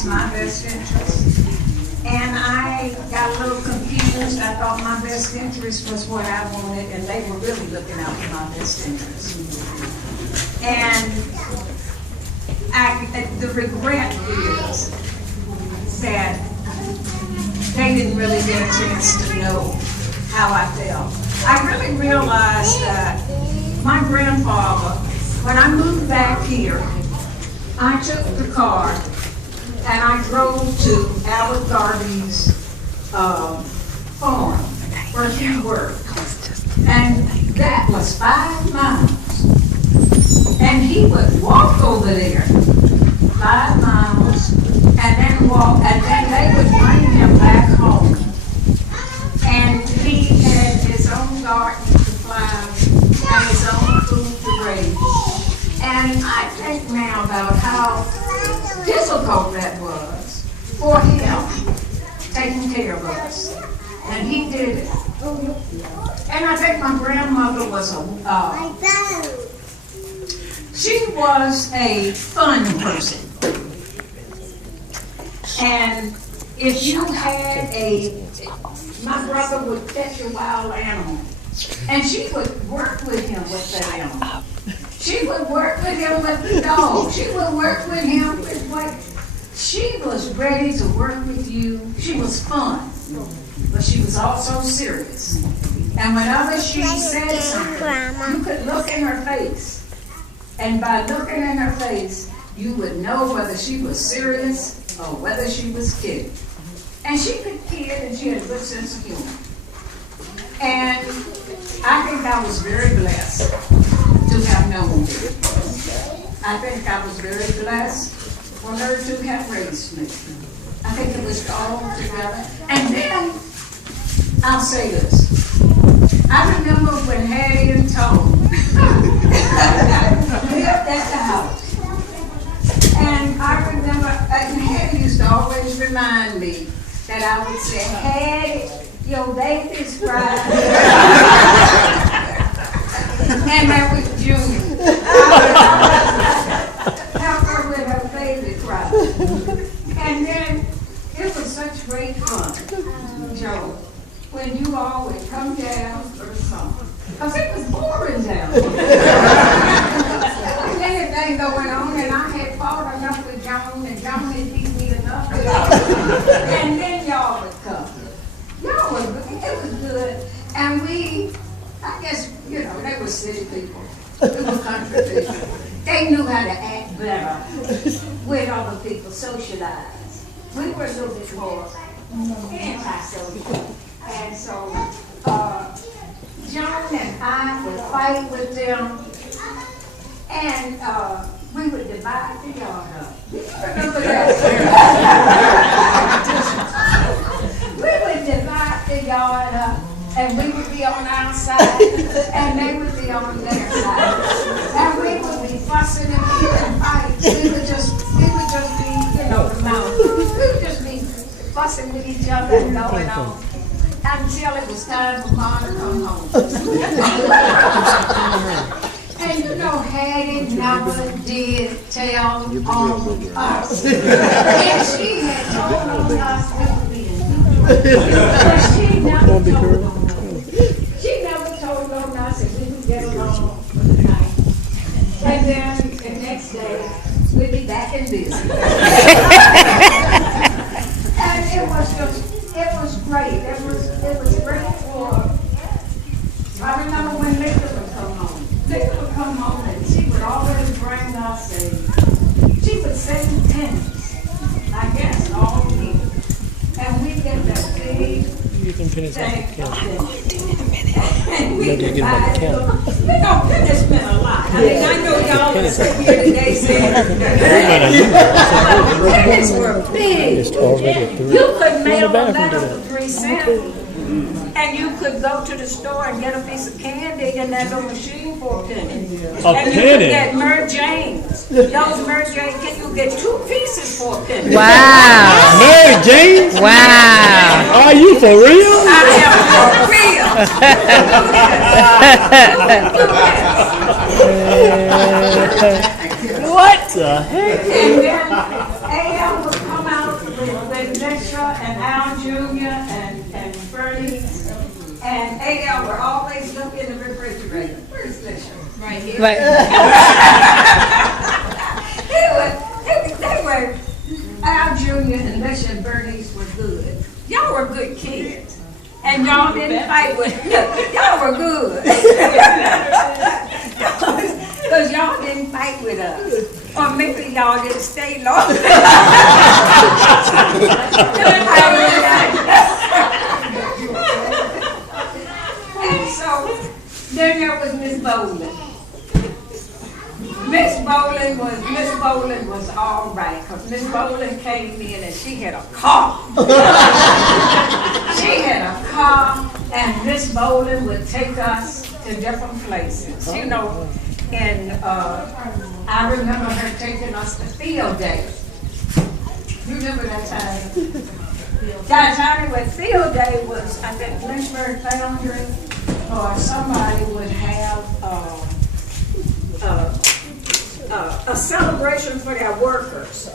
that's my best interest. And I got a little confused. I thought my best interest was what I wanted, and they were really looking out for my best interest. And the regret is that they didn't really get a chance to know how I felt. I really realized that my grandfather, when I moved back here, I took the car and I drove to Albert Garvey's farm where he worked. And that was 5 miles. And he would walk over there 5 miles and then walk, and then they would bring him back home. And he had his own garden to plow and his own food to raise. And I think now about how difficult that was for him taking care of us. And he did it. And I think my grandmother was she was a fun person. And if you had my brother would catch a wild animal, and she would work with him with that animal. She would work with him with the dog. She would work with him with what. She was ready to work with you. She was fun, but she was also serious. And whenever she said something, you could look in her face. And by looking in her face, you would know whether she was serious or whether she was kidding. And she could kid, and she had a good sense of humor. And I think I was very blessed to have known her. I think I was very blessed for her to have raised me. I think it was all together. And then, I'll say this. I remember when Hattie and Tom lived at the house. And I remember, and Hattie used to always remind me that I would say, Hattie, your baby's crying. And that was Junior. Help her with her baby cry. And then it was such great fun, Joe, when you all would come down for the summer. Because it was boring down there. Anything going on, and I had fought enough with Joan, and Joan had beat me enough. And then y'all would come. Y'all was, it was good. And we, I guess, they were city people. They were country people. They knew how to act better with other people, socialize. We were a little bit more anti-social. And so, Joan and I would fight with them, and we would divide the yard up. Remember that? We would divide the yard up, and we would be on our side, and they would be on their side. And we would be fussing and fighting. We would just be, the mouth. We would just be fussing with each other and going on until it was time for Mom to come home. And Hattie never did tell on us. And she had told on us we would be in but she never told on us if we would get along for the night. And then the next day, we'd be back in business. And it was great. It was great for, I remember when Lisa would come home. Lisa would come home and she would always bring us she would send pennies, I guess, all week. And we'd get that big You can finish that count. and we You gotta get them on the count. Pennies meant a lot. I mean, I know y'all would sit here today saying, pennies were big. It's already through. You could mail a letter for 3 cents, and you could go to the store and get a piece of candy in that little machine for a penny. And you could get Mary Jane's. Those Mary Jane, you get 2 pieces for a penny. Wow. Mary Jane? Wow. Are you for real? I am for real. What the heck? And then A.L. would come out Misha and Al Jr. and Bernie and AL were always looking in the refrigerator. Where's Misha? Right here. Right. They were, Al Jr. and Misha and Bernice were good. Y'all were good kids. And y'all didn't fight with y'all were good. Because y'all didn't fight with us. Or maybe y'all didn't stay long. And so then there was Miss Bowling. Miss Bowling was all right, because Miss Bowling came in and she had a car. She had a car, and Miss Bowling would take us to different places, you know. And I remember her taking us to field day. You remember that time? That time when field day was, I think Lynchburg Foundry or somebody would have a celebration for their workers,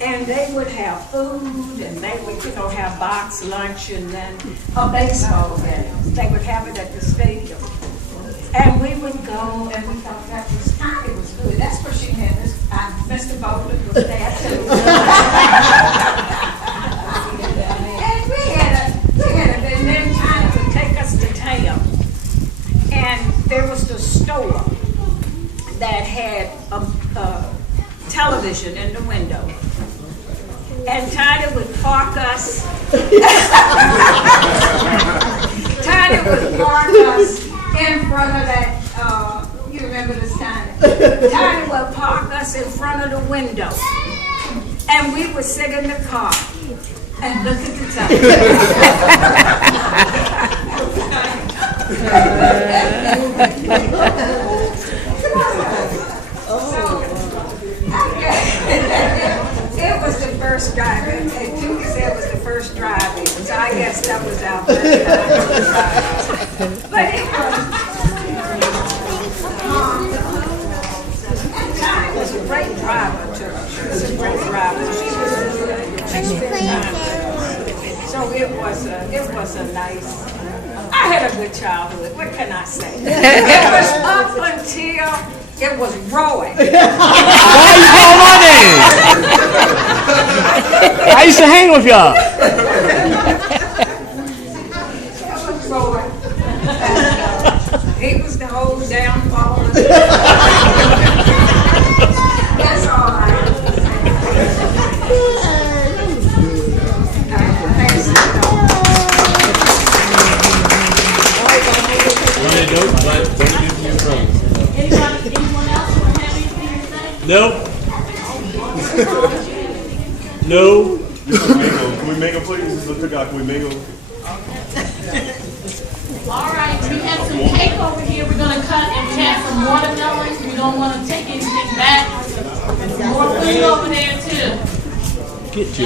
and they would have food, and they would, you know, have box lunch, and then a baseball game. They would have it at the stadium, and we would go, and we thought that was it was good. That's where she had this. Mr. Bowling was there too, and we had a. And then China would take us to town, and there was the store that had a television in the window. And Tiny would park us. Tiny would park us in front of that, you remember this Tiny? Tiny would park us in front of the window. And we would sit in the car and look at the It was the first driving, and Tuka said it was the first driving, so I guess that was our first time. But it was, and Tiny was a great driver too. She was a great driver. She was good. She spent time with us. So it was a nice. I had a good childhood. What can I say? It was up until it was rowing. Why you call my name? I used to hang with y'all. It was rowing. He was the whole downfall. That's all I have to say. Anyone else want to have anything to say? Nope. No. Can we mango, please? This is a cookout. Can we mango? All right, we have some cake over here we're going to cut, and we have some watermelons. We don't want to take anything back. More food over there, too. Get you.